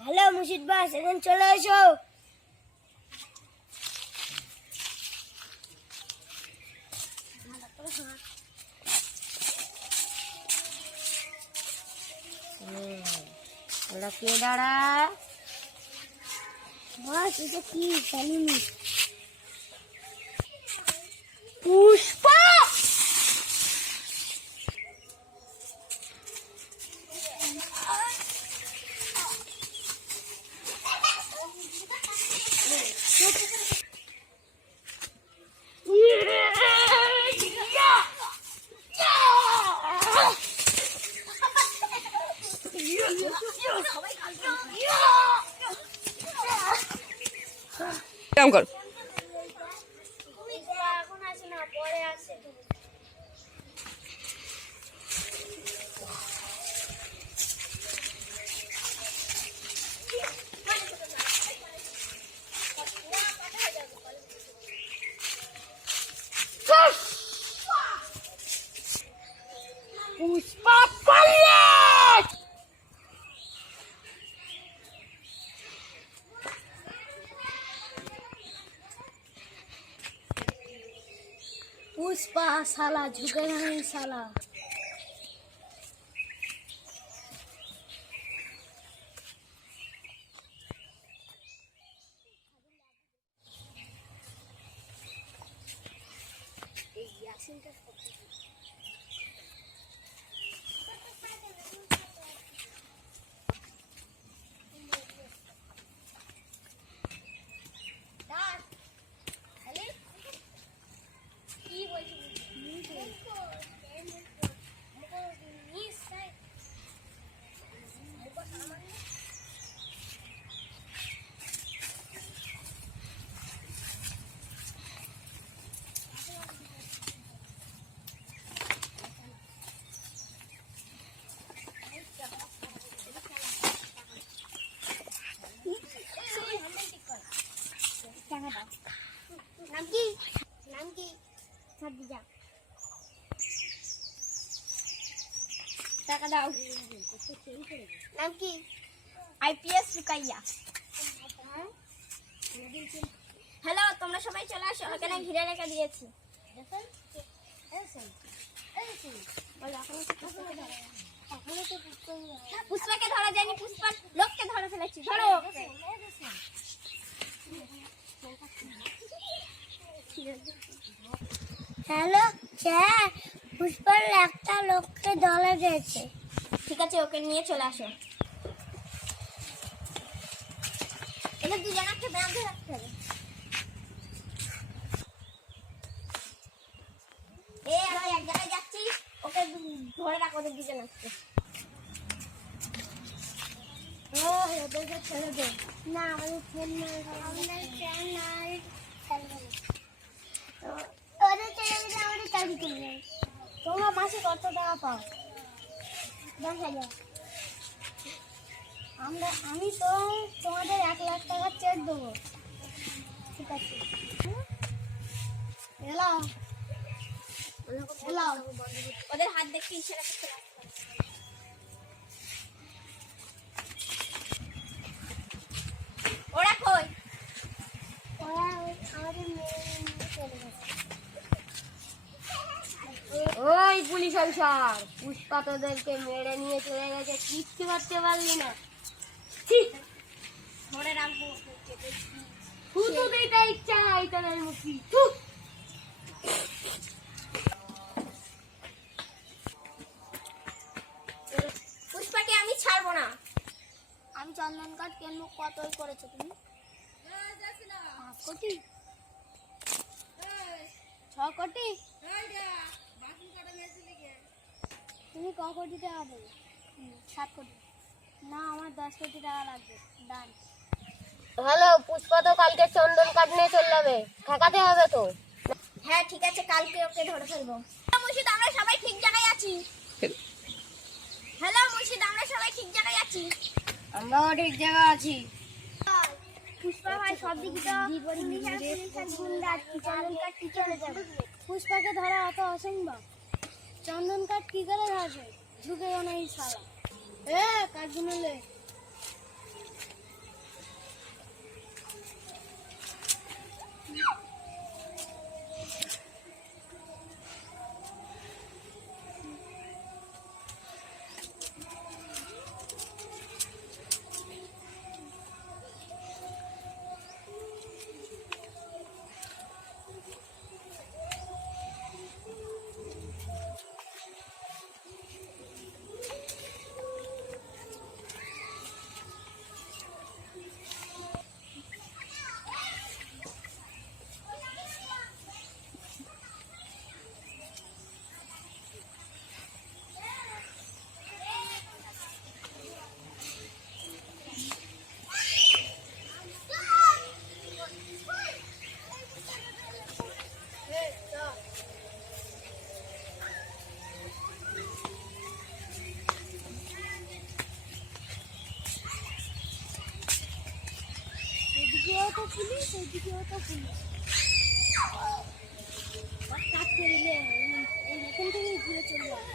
Hello মুর্শিদ বাস, এখন চলে এসো। কে দাঁড়া বাস, এটা কি জানিনি। পুষ্পা কাম কর। এখন আসে না, পরে আসে। পুষ্পা পাইলট पुष्पा साला झुकेगा नहीं साला। नाम की छाड़ दी जा টাকা দাও। নাম কি? আইপিএস রুকাইয়া। হ্যালো, তোমরা সবাই চলে আসো, এখানে ঘিরে রেখে দিয়েছি। পুষ্পাকে ধরা যায়নি, পুষ্পার লোককে ধরে ফেলেছি। ধরো। হ্যালো, হ্যাঁ, পুষ্পার একটা লোককে ধরা গেছে। ঠিক আছে, ওকে নিয়ে চলে আসো। এবার দুজনকে বেঁধে রাখতে হবে। আমি এক জায়গায় যাচ্ছি, ওকে ধরে রাখো, ওদের দুজনকে। ওদেরকে ছেড়ে দে। না, আমাদের ফোন নাই, আমাদের ফ্যান নাই। ওদের ছেড়ে দিলে আমাদের চাকরি করবে। তোমরা মাসে কত টাকা পাও? 10,000। আমি তো তোমাদের 1 লাখ টাকা চেক দেবো। ঠিক আছে, এলাও। ওদের হাত দেখে ইশারা করতে লাগবে। ওরা কই? ওরা আমাদের মেয়ে চলে গেছে। ওই পুলিশ অফিসার, পুষ্পা তোদেরকে মেরে নিয়ে চলে গেছে, কিচ্ছু করতে পারলি না। ধরে রাখবো, এইটা ইচ্ছা তোদের মুখি। পুষ্পাকে আমি ছাড়বো না। আমি চন্দন কাঠ কেন কতই করেছো তুমি? 5 কোটি, 6 কোটি। তুমি ক কোটি টাকা দেবে? 7 কোটি। না, আমার 10 কোটি টাকা লাগবে। ডান। হ্যালো, পুষ্পা তো কালকে চন্দন কাঠ নিয়ে চলে যাবে, ঠেকাতে হবে তো। হ্যাঁ ঠিক আছে, কালকে ওকে ধরে ফেলবো। মুর্শিদ, আমরা সবাই ঠিক জায়গায় আছি। হ্যালো মুর্শিদ, আমরা সবাই ঠিক জায়গায় আছি। আমরাও ঠিক জায়গায় আছি। পুষ্পা ভাই সব দিকে তো পুলিশ আর গুন্ডা চন্দন কাঠ চলে যাবে। পুষ্পাকে ধরা অত অসম্ভব। চন্দন কাঠ কি করে ধরবে? ঝুঁকেও না এই শালা। কাঠগুলো লে। এদিকেও তো পুলিশ, ওইদিকেও তো পুলিশ। কাজ করিলে এখান থেকে ঘুরে চলে যাবে।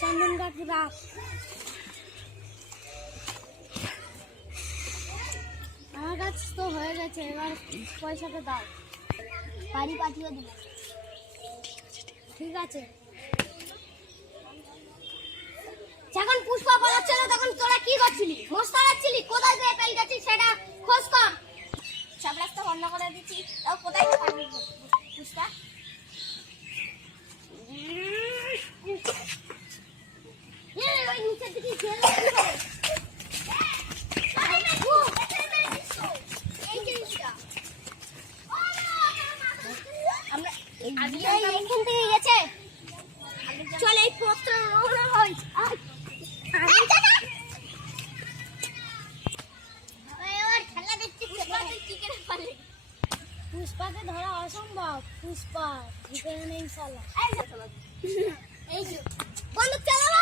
চন্দন কাঠ রাখ। আমার কাছ তো হয়ে গেছে, এবার পয়সাটা দাও। বাড়ি পাঠিয়ে দেবো। ঠিক আছে। যখন পুষ্পা পালাচ্ছিল তখন তোরা কি করছিলি? মস্তা রাখছিলি? কোথায় দিয়ে পেয়ে গেছিস সেটা খোঁজ কর। সব রাস্তা বন্ধ করে দিচ্ছি, তাও কোথায় পারবি পুষ্পা? নিচের দিকে জেল এখান থেকে গেছে। চলে এই পত্র হয়। পুষ্পাকে ধরা অসম্ভব। পুষ্পা ভিতরে নেই শালা। এই যে বন্দুক চালাও।